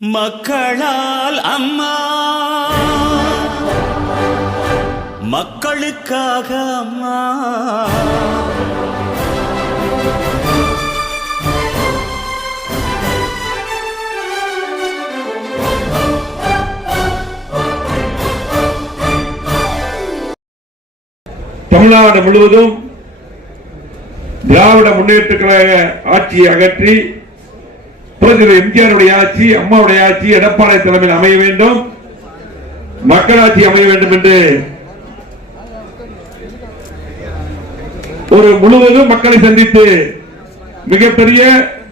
மக்களால் அம்மா, மக்களுக்காக அம்மா. தமிழ்நாடு முழுவதும் திராவிட முன்னேற்ற கழக ஆட்சியை அகற்றி எம்ஜிஆருடைய ஆட்சி, அம்மாவுடைய ஆட்சி எடப்பாடி தலைமையில் அமைய வேண்டும், மக்களாட்சி அமைய வேண்டும் என்று ஒரு முழுவதும் மக்களை சந்தித்து மிகப்பெரிய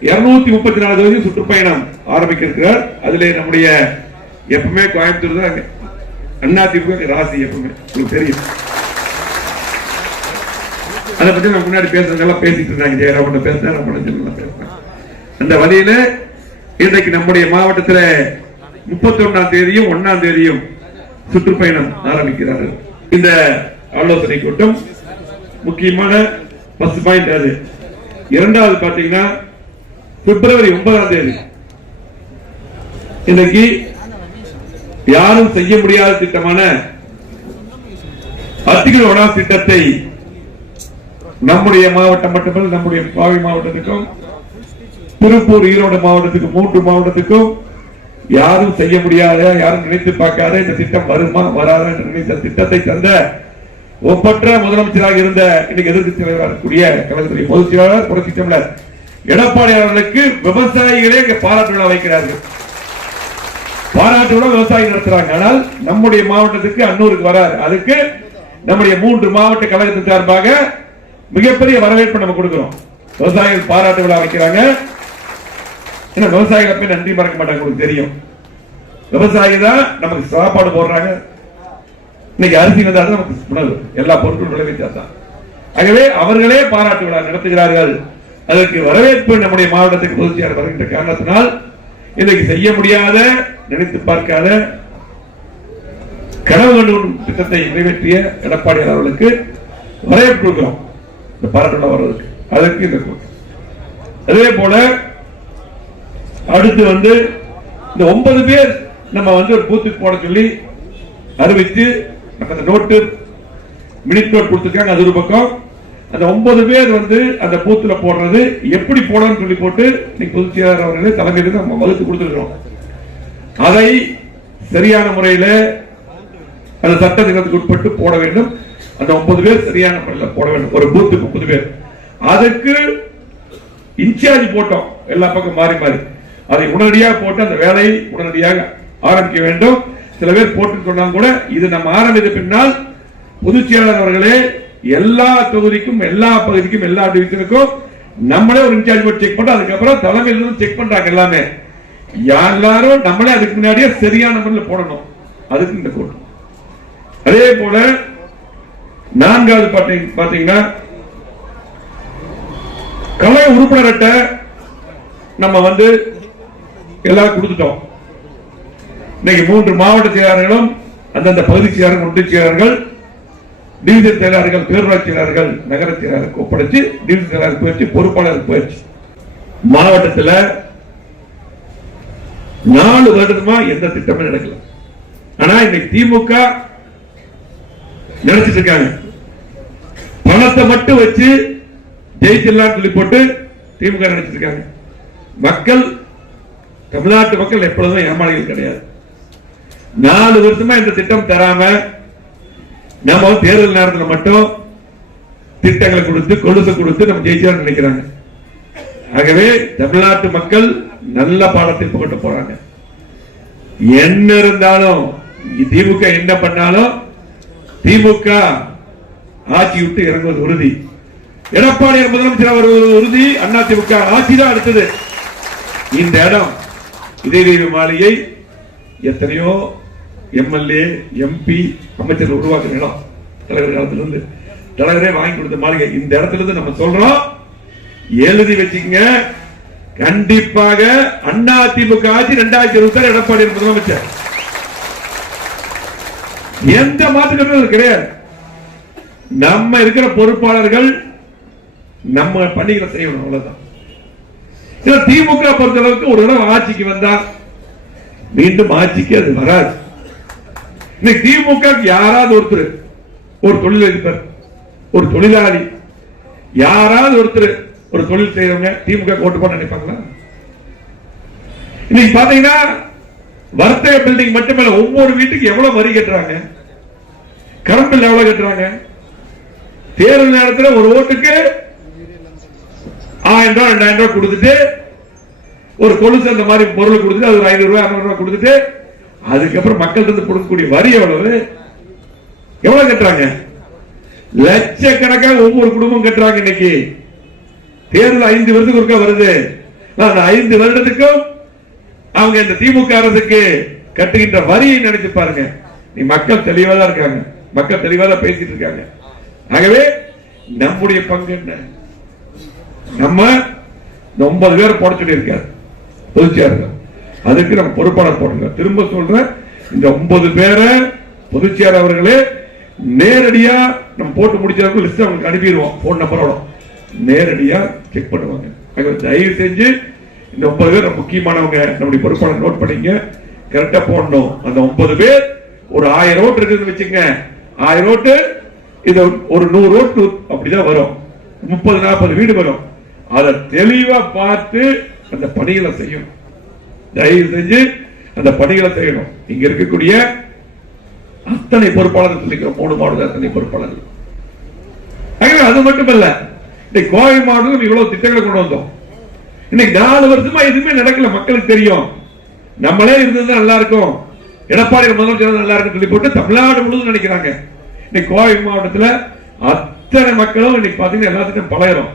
234 தொகுதி சுற்றுப்பயணம் ஆரம்பிக்க இருக்கிறார். அதிலே நம்முடைய எப்பவுமே கோயம்புத்தூர் தான் அதிமுக ராசி, எப்பவுமே உங்களுக்கு தெரியும். அதை பத்தி நம்ம முன்னாடி பேசுறதெல்லாம் பேசிட்டு இருந்தாங்க. ஜெயராமன் பேசினேன். அந்த வழியில இன்றைக்கு நம்முடைய மாவட்டத்தில் 31ஆம் தேதியும் 1ஆம் தேதியும் சுற்றுப்பயணம் ஆரம்பிக்கிறார்கள். இந்த ஆலோசனை கூட்டம் முக்கியமான ஃபர்ஸ்ட் பாயிண்ட் அது. இரண்டாவது பாத்தீங்கன்னா பிப்ரவரி 9ஆம் தேதி இன்றைக்கு யாரும் செய்ய முடியாத திட்டமான அத்திகில் ஒடா திட்டத்தை நம்முடைய மாவட்டம் மட்டுமல்ல, நம்முடைய பாவி மாவட்டத்துக்கும் திருப்பூர் ஈரோடு மாவட்டத்துக்கு 3 மாவட்டத்துக்கும் யாரும் செய்ய முடியாத, யாரும் நினைத்து பார்க்காத இந்த திட்டம் வருமா வராத என்று நினைத்த திட்டத்தை தந்த ஒப்பற்ற முதலமைச்சராக இருந்த இன்னைக்கு எதிர்க்கட்சி தலைவராக இருக்கக்கூடிய கழகத்துடைய பொதுச் செயலாளர் புரட்சி தமிழர் எடப்பாடி அவர்களுக்கு விவசாயிகளே பாராட்டு விழா வைக்கிறார்கள். பாராட்டு விழா விவசாயி நடத்துறாங்க. ஆனால் நம்முடைய மாவட்டத்துக்கு அன்னூருக்கு வராது. அதுக்கு நம்முடைய 3 மாவட்ட கழகத்தின் சார்பாக மிகப்பெரிய வரவேற்பு நம்ம கொடுக்கிறோம். விவசாயிகள் பாராட்டு விழா வைக்கிறாங்க. விவசாயிகள் நன்றி மறக்க மாட்டாங்க. உங்களுக்கு தெரியும், விவசாயி தான் நமக்கு சாப்பாடு போடுறாங்க. இன்னைக்கு அரிசி வந்தால் நமக்கு உணவு, எல்லா பொருட்களும் விளைவிச்சாதான். ஆகவே அவர்களே பாராட்டு விழா நடத்துகிறார்கள். அதற்கு வரவேற்பு நம்முடைய மாவட்டத்துக்கு பொதுச்செயலாளர் வருகின்ற காரணத்தினால் இன்றைக்கு செய்ய முடியாத, நினைத்து பார்க்காத, கனவு கண்டு திட்டத்தை நிறைவேற்றிய எடப்பாடி அவர்களுக்கு வரவேற்பு கொடுக்கிறோம். இந்த பாராட்டு விழா வர்றதுக்கு அதற்கு இந்த அதே போல அடுத்து இந்த 9 பேர் நம்ம ஒரு பூத்துக்கு போட சொல்லி அறிவித்து அந்த நோட்டு மினிட் நோட் கொடுத்துருக்காங்க. அது ஒரு பக்கம். அந்த 9 பேர் அந்த பூத்துல போடுறது எப்படி போடணும்னு சொல்லி போட்டு பொதுச் செயலாளர் அவர்களே தலைமையில் நம்ம வகுத்து கொடுத்துருக்கிறோம். அதை சரியான முறையில் அந்த சட்ட திட்டத்துக்கு உட்பட்டு போட வேண்டும். அந்த 9 பேர் சரியான முறையில் போட வேண்டும். ஒரு பூத்துக்கு 9 பேர். அதுக்கு இன்சார்ஜ் போட்டோம். எல்லா பக்கம் மாறி மாறி அதை உடனடியாக போட்டு அந்த வேலையை உடனடியாக ஆரம்பிக்க வேண்டும். சில பேர் போட்டு சொன்னாங்க கூட. இது நம்ம ஆரம்பித்த பின்னால் பொதுச் செயலாளர் அவர்களே எல்லா தொகுதிக்கும், எல்லா பகுதிக்கும், எல்லா டிவிஷனுக்கும் நம்மளே ஒரு இன்சார்ஜ் போட்டு செக் பண்ணோம். அதுக்கப்புறம் தலைமையிலிருந்து செக் பண்றாங்க எல்லாமே. எல்லாரும் நம்மளே அதுக்கு முன்னாடியே சரியான முறையில் போடணும். அதுக்கு இந்த கூட்டம். அதே போல 4வது பாத்தீங்கன்னா கலை உறுப்பினர் அட்டை நம்ம எல்லாம் கொடுத்துட்டோம். இன்னைக்கு 3 மாவட்ட செயலாளர்களும் அந்தந்த பகுதி செயலாளர்கள், ஒன்றிய செயலாளர்கள், டிவிஷன் செயலாளர்கள், பேரூராட்சி செயலாளர்கள், நகர செயலாளருக்கு ஒப்படைச்சு டிவிஷன் செயலாளர் போயிடுச்சு, பொறுப்பாளருக்கு போயிடுச்சு. மாவட்டத்தில் 4 வருடமா எந்த திட்டமும் நடக்கல. ஆனா இன்னைக்கு திமுக நினைச்சிட்டு இருக்காங்க. பணத்தை மட்டும் வச்சு ஜெயிச்சிடலாம் சொல்லி போட்டு திமுக நினைச்சிட்டு இருக்காங்க. மக்கள், தமிழ்நாட்டு மக்கள் எப்பொழுதும் ஏமாளிகள் கிடையாது. 4 வருஷமா இந்த திட்டம் தராம நம்ம தேர்தல் நேரத்தில் மட்டும் திட்டங்களை கொடுத்து, கொழுத்து கொடுத்து நம்ம ஜெயிச்சா நினைக்கிறாங்க. ஆகவே தமிழ்நாட்டு மக்கள் நல்ல பாடத்தை புகட்ட போறாங்க. என்ன இருந்தாலும் திமுக என்ன பண்ணாலும் திமுக ஆட்சி விட்டு இறங்குவது உறுதி. எடப்பாடி முதலமைச்சர் வருவது உறுதி. அதிமுக ஆட்சி தான் அடுத்தது. இந்த இடம் இதய மாளிகை எத்தனையோ எம்எல்ஏ, எம்பி, அமைச்சர் உருவாக்குற இடம். தலைவர் காலத்திலிருந்து தலைவரே வாங்கி கொடுத்த மாளிகை. இந்த இடத்துல இருந்து நம்ம சொல்றோம், எழுதி வச்சுங்க. கண்டிப்பாக அதிமுக ஆட்சி 2026 எடப்பாடி முதலமைச்சர். எந்த மாற்றங்களும் கிடையாது. நம்ம இருக்கிற பொறுப்பாளர்கள் நம்ம பணிகளை செய்யணும். அவ்வளவுதான். திமுக பொறுத்தளவுக்கு ஒரு தடவை ஆட்சிக்கு வந்தா மீண்டும் ஆட்சிக்கு அது வராது. இன்னைக்கு திமுக யாராவது ஒருத்தர், ஒரு தொழிலதிபர், ஒரு தொழிலாளி, யாராவது ஒருத்தர் ஒரு தொழில் செய்யறவங்க திமுக ஓட்டு போட நினைப்பாங்களா? இன்னைக்கு பாத்தீங்கன்னா வர்த்தக பில்டிங் மட்டுமல்ல, ஒவ்வொரு வீட்டுக்கு எவ்வளவு வரி கட்டுறாங்க, கரண்ட் பில் எவ்வளவு கட்டுறாங்க. தேர்தல் நேரத்தில் ஒரு ஓட்டுக்கு 1000 ரூபாய் 2000 ரூபாய் கொடுத்துட்டு, ஒரு கொலுசு அந்த மாதிரி பொருள் கொடுத்துட்டு, அது ஒரு 500 ரூபாய் 600 ரூபாய் கொடுத்துட்டு, அதுக்கப்புறம் மக்கள் இருந்து கொடுக்கக்கூடிய வரி எவ்வளவு கட்டுறாங்க? லட்சக்கணக்காக ஒவ்வொரு குடும்பம் கட்டுறாங்க. இன்னைக்கு தேர்தல் 5 வருடத்துக்கு ஒருக்கா வருது. அந்த 5 வருடத்துக்கும் அவங்க இந்த திமுக அரசுக்கு கட்டுகின்ற வரியை நினைச்சு பாருங்க. நீ மக்கள் தெளிவா தான் இருக்காங்க, மக்கள் தெளிவா தான் பேசிட்டு இருக்காங்க. ஆகவே நம்முடைய பங்கு என்ன? நம்ம 9 பேர் போட சொல்லி இருக்காரு பொதுச்செயலாளர், அதுக்கு நம்ம பொறுப்பாளர் போட்டிருக்கோம். திரும்ப சொல்றேன், இந்த 9 பேரை பொதுச்செயலாளர் அவர்களே நேரடியா நம்ம போட்டு முடிச்சவங்க லிஸ்ட் அவங்களுக்கு அனுப்பிடுவோம். போன் நம்பரோட நேரடியா செக் பண்ணுவாங்க. தயவு செஞ்சு இந்த 9 பேர் முக்கியமானவங்க, நம்முடைய பொறுப்பாளர் நோட் பண்ணிங்க, கரெக்டா போடணும். அந்த 9 பேர் ஒரு 1000 ஓட்டு இருக்குன்னு வச்சுங்க, 1000 ஓட்டு இது ஒரு 100 ஓட்டு அப்படிதான் வரும், 30-40 வீடு வரும். அதை தெளிவா பார்த்து அந்த பணிகளை செய்யணும். தயவு செஞ்சு அந்த பணிகளை செய்யணும். இங்க இருக்கக்கூடிய அத்தனை பொறுப்பாளர்கள் சொல்லிக்கிறோம், 3 மாவட்ட அத்தனை பொறுப்பாளர்கள். அது மட்டுமல்ல, இன்னைக்கு கோவை மாவட்டம் இவ்வளவு திட்டங்களை கொண்டு வந்தோம். இன்னைக்கு 4 வருஷமா எதுவுமே நடக்கல. மக்களுக்கு தெரியும், நம்மளே இருந்தது நல்லா இருக்கும், எடப்பாடி முதலமைச்சர் நல்லா இருக்கும் சொல்லி போட்டு தமிழ்நாடு முழுவதும் நினைக்கிறாங்க. இன்னைக்கு கோவை மாவட்டத்தில் அத்தனை மக்களும் இன்னைக்கு பாத்தீங்கன்னா எல்லாத்துக்கும் பழகிறோம்.